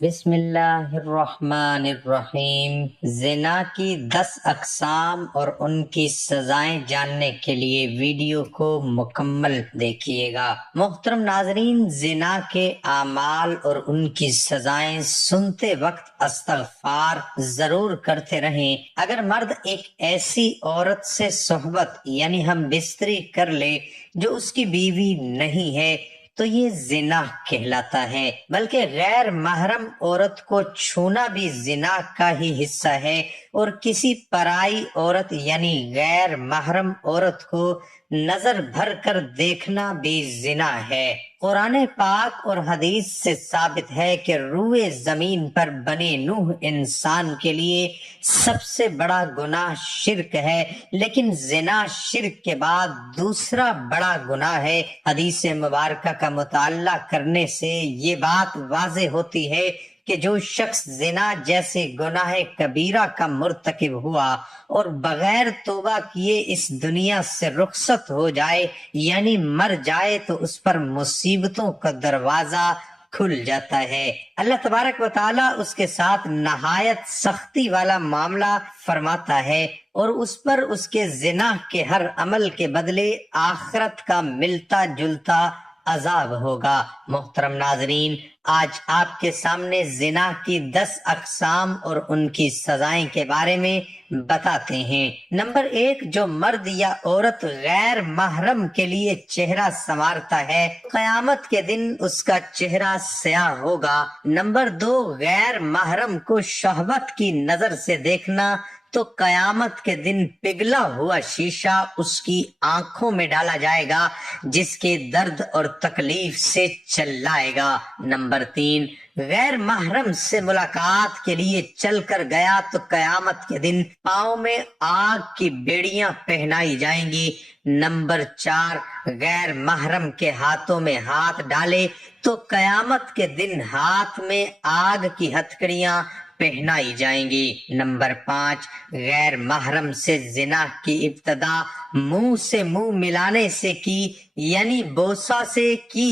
بسم اللہ الرحمن الرحیم۔ زنا کی 10 اقسام اور ان کی سزائیں جاننے کے لیے ویڈیو کو مکمل دیکھیے گا۔ محترم ناظرین، زنا کے اعمال اور ان کی سزائیں سنتے وقت استغفار ضرور کرتے رہیں۔ اگر مرد ایک ایسی عورت سے صحبت یعنی ہم بستری کر لے جو اس کی بیوی نہیں ہے تو یہ زنا کہلاتا ہے، بلکہ غیر محرم عورت کو چھونا بھی زنا کا ہی حصہ ہے، اور کسی پرائی عورت یعنی غیر محرم عورت کو نظر بھر کر دیکھنا بھی زنا ہے۔ قرآن پاک اور حدیث سے ثابت ہے کہ روئے زمین پر بنے نوح انسان کے لیے سب سے بڑا گناہ شرک ہے، لیکن زنا شرک کے بعد دوسرا بڑا گناہ ہے۔ حدیث مبارکہ کا مطالعہ کرنے سے یہ بات واضح ہوتی ہے کہ جو شخص زنا جیسے گناہ کبیرہ کا مرتکب ہوا اور بغیر توبہ کیے اس دنیا سے رخصت ہو جائے یعنی مر جائے تو اس پر مصیبتوں کا دروازہ کھل جاتا ہے۔ اللہ تبارک و تعالیٰ اس کے ساتھ نہایت سختی والا معاملہ فرماتا ہے اور اس پر اس کے زنا کے ہر عمل کے بدلے آخرت کا ملتا جلتا عذاب ہوگا۔ محترم ناظرین، آج آپ کے سامنے زنا کی 10 اقسام اور ان کی سزائیں کے بارے میں بتاتے ہیں۔ نمبر 1، جو مرد یا عورت غیر محرم کے لیے چہرہ سنوارتا ہے قیامت کے دن اس کا چہرہ سیاہ ہوگا۔ نمبر 2، غیر محرم کو شہوت کی نظر سے دیکھنا تو قیامت کے دن پگھلا ہوا شیشہ اس کی آنکھوں میں ڈالا جائے گا جس کے درد اور تکلیف سے چلائے گا۔ نمبر 3، غیر محرم سے ملاقات کے لیے چل کر گیا تو قیامت کے دن پاؤں میں آگ کی بیڑیاں پہنائی جائیں گی۔ نمبر 4، غیر محرم کے ہاتھوں میں ہاتھ ڈالے تو قیامت کے دن ہاتھ میں آگ کی ہتھکڑیاں پہنائی جائیں گی۔ نمبر 5، غیر محرم سے زنا کی ابتدا منہ سے منہ ملانے سے کی یعنی بوسہ سے کی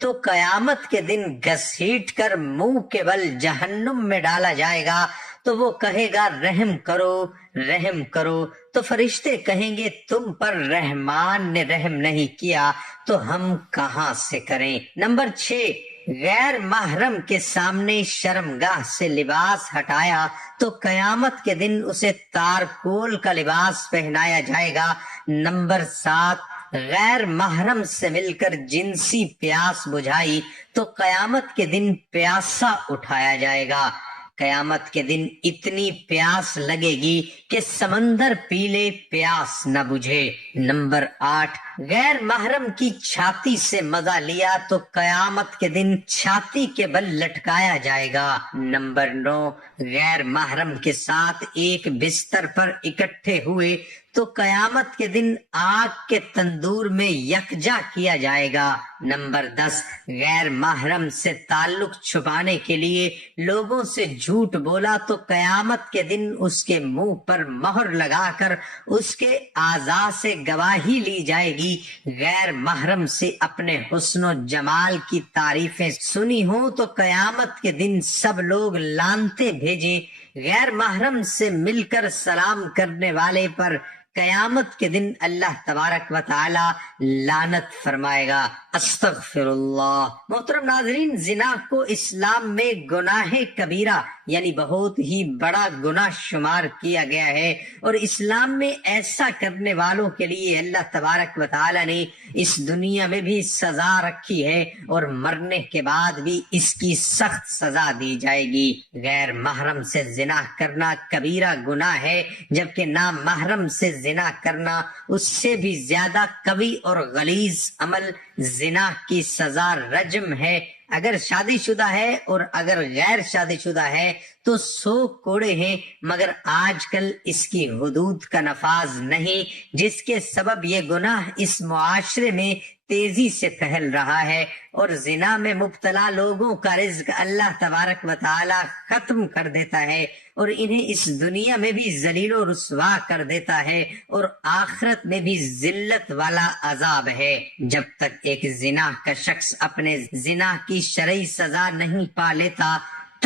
تو قیامت کے دن گھسیٹ کر منہ کے بل جہنم میں ڈالا جائے گا تو وہ کہے گا رحم کرو رحم کرو، تو فرشتے کہیں گے تم پر رحمان نے رحم نہیں کیا تو ہم کہاں سے کریں۔ نمبر 6، غیر محرم کے سامنے شرمگاہ سے لباس ہٹایا تو قیامت کے دن اسے تارکول کا لباس پہنایا جائے گا۔ نمبر 7، غیر محرم سے مل کر جنسی پیاس بجھائی تو قیامت کے دن پیاسا اٹھایا جائے گا۔ قیامت کے دن اتنی پیاس لگے گی کہ سمندر پی لے پیاس نہ بجھے۔ نمبر 8، غیر محرم کی چھاتی سے مزہ لیا تو قیامت کے دن چھاتی کے بل لٹکایا جائے گا۔ نمبر 9، غیر محرم کے ساتھ ایک بستر پر اکٹھے ہوئے تو قیامت کے دن آگ کے تندور میں یکجا کیا جائے گا۔ نمبر 10، غیر محرم سے تعلق چھپانے کے لیے لوگوں سے جھوٹ بولا تو قیامت کے دن اس کے منہ پر مہر لگا کر اس کے اعضاء سے گواہی لی جائے گی۔ غیر محرم سے اپنے حسن و جمال کی تعریفیں سنی ہوں تو قیامت کے دن سب لوگ لعنتیں بھیجیں۔ غیر محرم سے مل کر سلام کرنے والے پر قیامت کے دن اللہ تبارک و تعالی لعنت فرمائے گا۔ استغفر اللہ۔ محترم ناظرین، زنا کو اسلام میں گناہ کبیرہ یعنی بہت ہی بڑا گناہ شمار کیا گیا ہے، اور اسلام میں ایسا کرنے والوں کے لیے اللہ تبارک و تعالی نے اس دنیا میں بھی سزا رکھی ہے اور مرنے کے بعد بھی اس کی سخت سزا دی جائے گی۔ غیر محرم سے زنا کرنا کبیرہ گناہ ہے، جبکہ نامحرم سے زنا کرنا اس سے بھی زیادہ قوی اور غلیظ عمل۔ زنا کی سزا رجم ہے اگر شادی شدہ ہے، اور اگر غیر شادی شدہ ہے تو 100 کوڑے ہیں، مگر آج کل اس کی حدود کا نفاذ نہیں، جس کے سبب یہ گناہ اس معاشرے میں تیزی سے پھیل رہا ہے، اور زنا میں مبتلا لوگوں کا رزق اللہ تبارک و تعالی ختم کر دیتا ہے اور انہیں اس دنیا میں بھی ذلیل و رسوا کر دیتا ہے، اور آخرت میں بھی ذلت والا عذاب ہے۔ جب تک ایک زنا کا شخص اپنے زنا کی شرعی سزا نہیں پا لیتا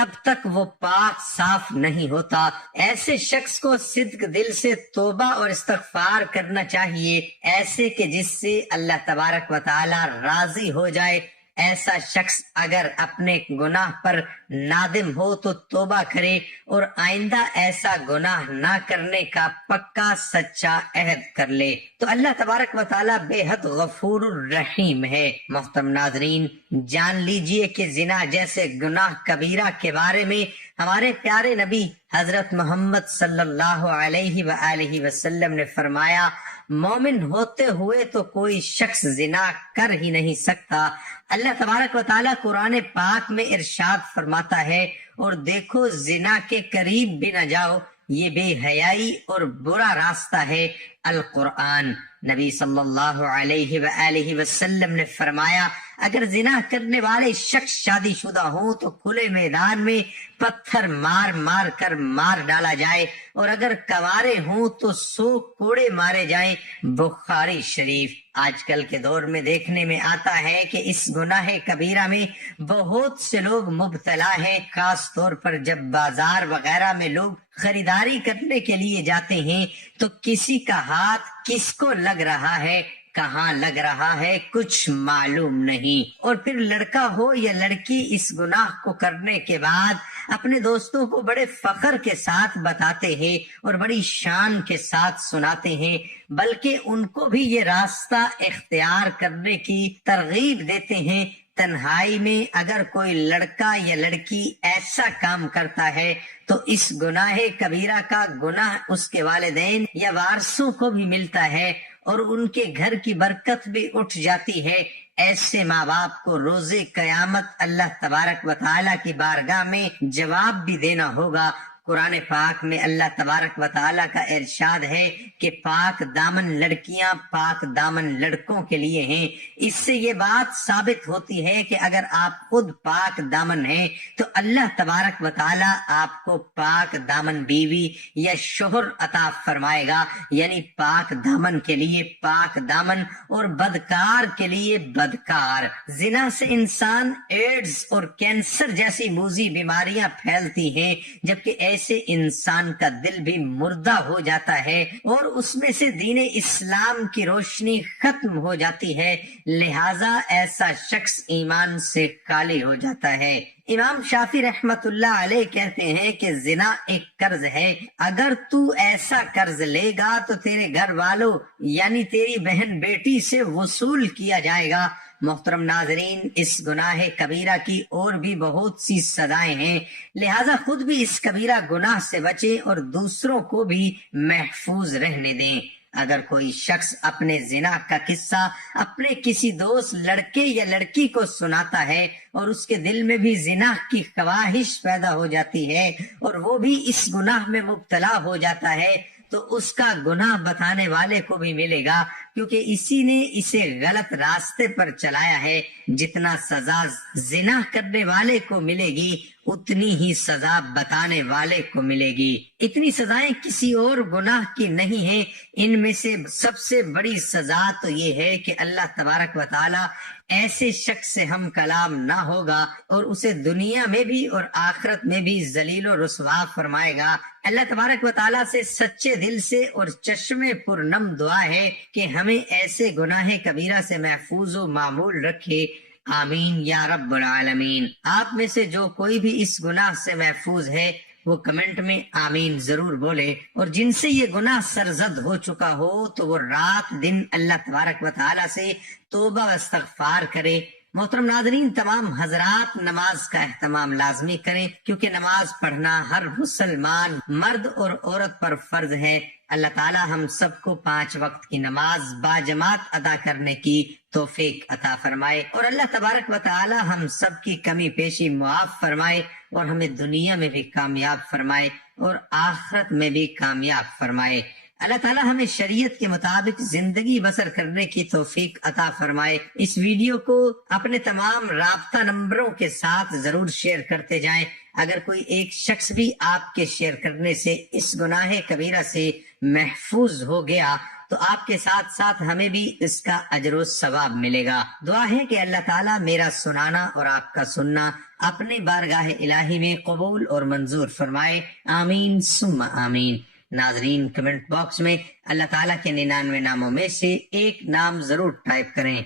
تب تک وہ پاک صاف نہیں ہوتا۔ ایسے شخص کو صدق دل سے توبہ اور استغفار کرنا چاہیے، ایسے کہ جس سے اللہ تبارک و تعالی راضی ہو جائے۔ ایسا شخص اگر اپنے گناہ پر نادم ہو تو توبہ کرے اور آئندہ ایسا گناہ نہ کرنے کا پکا سچا عہد کر لے، تو اللہ تبارک و تعالی بے حد غفور الرحیم ہے۔ محترم ناظرین، جان لیجئے کہ زنا جیسے گناہ کبیرہ کے بارے میں ہمارے پیارے نبی حضرت محمد صلی اللہ علیہ وآلہ وسلم نے فرمایا، مومن ہوتے ہوئے تو کوئی شخص زنا کر ہی نہیں سکتا۔ اللہ تبارک و تعالیٰ قرآن پاک میں ارشاد فرماتا ہے، اور دیکھو زنا کے قریب بھی نہ جاؤ، یہ بے حیائی اور برا راستہ ہے۔ القرآن نبی صلی اللہ علیہ وآلہ وسلم نے فرمایا، اگر زنا کرنے والے شخص شادی شدہ ہوں تو کھلے میدان میں پتھر مار مار کر مار ڈالا جائے، اور اگر کنوارے ہوں تو 100 کوڑے مارے جائیں۔ بخاری شریف۔ آج کل کے دور میں دیکھنے میں آتا ہے کہ اس گناہ کبیرہ میں بہت سے لوگ مبتلا ہیں، خاص طور پر جب بازار وغیرہ میں لوگ خریداری کرنے کے لیے جاتے ہیں تو کسی کا ہاتھ کس کو لگ رہا ہے، کہاں لگ رہا ہے، کچھ معلوم نہیں۔ اور پھر لڑکا ہو یا لڑکی اس گناہ کو کرنے کے بعد اپنے دوستوں کو بڑے فخر کے ساتھ بتاتے ہیں اور بڑی شان کے ساتھ سناتے ہیں، بلکہ ان کو بھی یہ راستہ اختیار کرنے کی ترغیب دیتے ہیں۔ تنہائی میں اگر کوئی لڑکا یا لڑکی ایسا کام کرتا ہے تو اس گناہ کبیرہ کا گناہ اس کے والدین یا وارثوں کو بھی ملتا ہے اور ان کے گھر کی برکت بھی اٹھ جاتی ہے۔ ایسے ماں باپ کو روز قیامت اللہ تبارک و تعالیٰ کی بارگاہ میں جواب بھی دینا ہوگا۔ قرآن پاک میں اللہ تبارک و تعالیٰ کا ارشاد ہے کہ پاک دامن لڑکیاں پاک دامن لڑکوں کے لیے ہیں۔ اس سے یہ بات ثابت ہوتی ہے کہ اگر آپ خود پاک دامن ہیں تو اللہ تبارک و تعالیٰ آپ کو پاک دامن بیوی یا شوہر عطا فرمائے گا، یعنی پاک دامن کے لیے پاک دامن اور بدکار کے لیے بدکار۔ زنا سے انسان ایڈز اور کینسر جیسی موذی بیماریاں پھیلتی ہیں، جبکہ ایسے انسان کا دل بھی مردہ ہو جاتا ہے اور اس میں سے دین اسلام کی روشنی ختم ہو جاتی ہے، لہذا ایسا شخص ایمان سے خالی ہو جاتا ہے۔ امام شافعی رحمت اللہ علیہ کہتے ہیں کہ زنا ایک قرض ہے، اگر تو ایسا قرض لے گا تو تیرے گھر والوں یعنی تیری بہن بیٹی سے وصول کیا جائے گا۔ محترم ناظرین، اس گناہ کبیرہ کی اور بھی بہت سی سزائیں ہیں، لہذا خود بھی اس کبیرہ گناہ سے بچیں اور دوسروں کو بھی محفوظ رہنے دیں۔ اگر کوئی شخص اپنے زنا کا قصہ اپنے کسی دوست لڑکے یا لڑکی کو سناتا ہے اور اس کے دل میں بھی زنا کی خواہش پیدا ہو جاتی ہے اور وہ بھی اس گناہ میں مبتلا ہو جاتا ہے، تو اس کا گناہ بتانے والے کو بھی ملے گا، کیونکہ اسی نے اسے غلط راستے پر چلایا ہے۔ جتنا سزا زنا کرنے والے کو ملے گی اتنی ہی سزا بتانے والے کو ملے گی۔ اتنی سزائیں کسی اور گناہ کی نہیں ہیں۔ ان میں سے سب سے بڑی سزا تو یہ ہے کہ اللہ تبارک و تعالی ایسے شخص سے ہم کلام نہ ہوگا اور اسے دنیا میں بھی اور آخرت میں بھی ذلیل و رسوا فرمائے گا۔ اللہ تبارک و تعالیٰ سے سچے دل سے اور چشمے پر نم دعا ہے کہ ہمیں ایسے گناہ کبیرہ سے محفوظ و معمول رکھے۔ آمین یا رب العالمین۔ آپ میں سے جو کوئی بھی اس گناہ سے محفوظ ہے وہ کمنٹ میں آمین ضرور بولے، اور جن سے یہ گناہ سرزد ہو چکا ہو تو وہ رات دن اللہ تبارک و تعالیٰ سے توبہ و استغفار کرے۔ محترم ناظرین، تمام حضرات نماز کا اہتمام لازمی کریں، کیونکہ نماز پڑھنا ہر مسلمان مرد اور عورت پر فرض ہے۔ اللہ تعالی ہم سب کو 5 وقت کی نماز باجماعت ادا کرنے کی توفیق عطا فرمائے، اور اللہ تبارک و تعالی ہم سب کی کمی پیشی معاف فرمائے اور ہمیں دنیا میں بھی کامیاب فرمائے اور آخرت میں بھی کامیاب فرمائے۔ اللہ تعالیٰ ہمیں شریعت کے مطابق زندگی بسر کرنے کی توفیق عطا فرمائے۔ اس ویڈیو کو اپنے تمام رابطہ نمبروں کے ساتھ ضرور شیئر کرتے جائیں۔ اگر کوئی ایک شخص بھی آپ کے شیئر کرنے سے اس گناہ کبیرہ سے محفوظ ہو گیا تو آپ کے ساتھ ساتھ ہمیں بھی اس کا اجر و ثواب ملے گا۔ دعا ہے کہ اللہ تعالیٰ میرا سنانا اور آپ کا سننا اپنے بارگاہ الہی میں قبول اور منظور فرمائے، آمین ثم آمین۔ ناظرین، کمنٹ باکس میں اللہ تعالیٰ کے 99 ناموں میں سے ایک نام ضرور ٹائپ کریں۔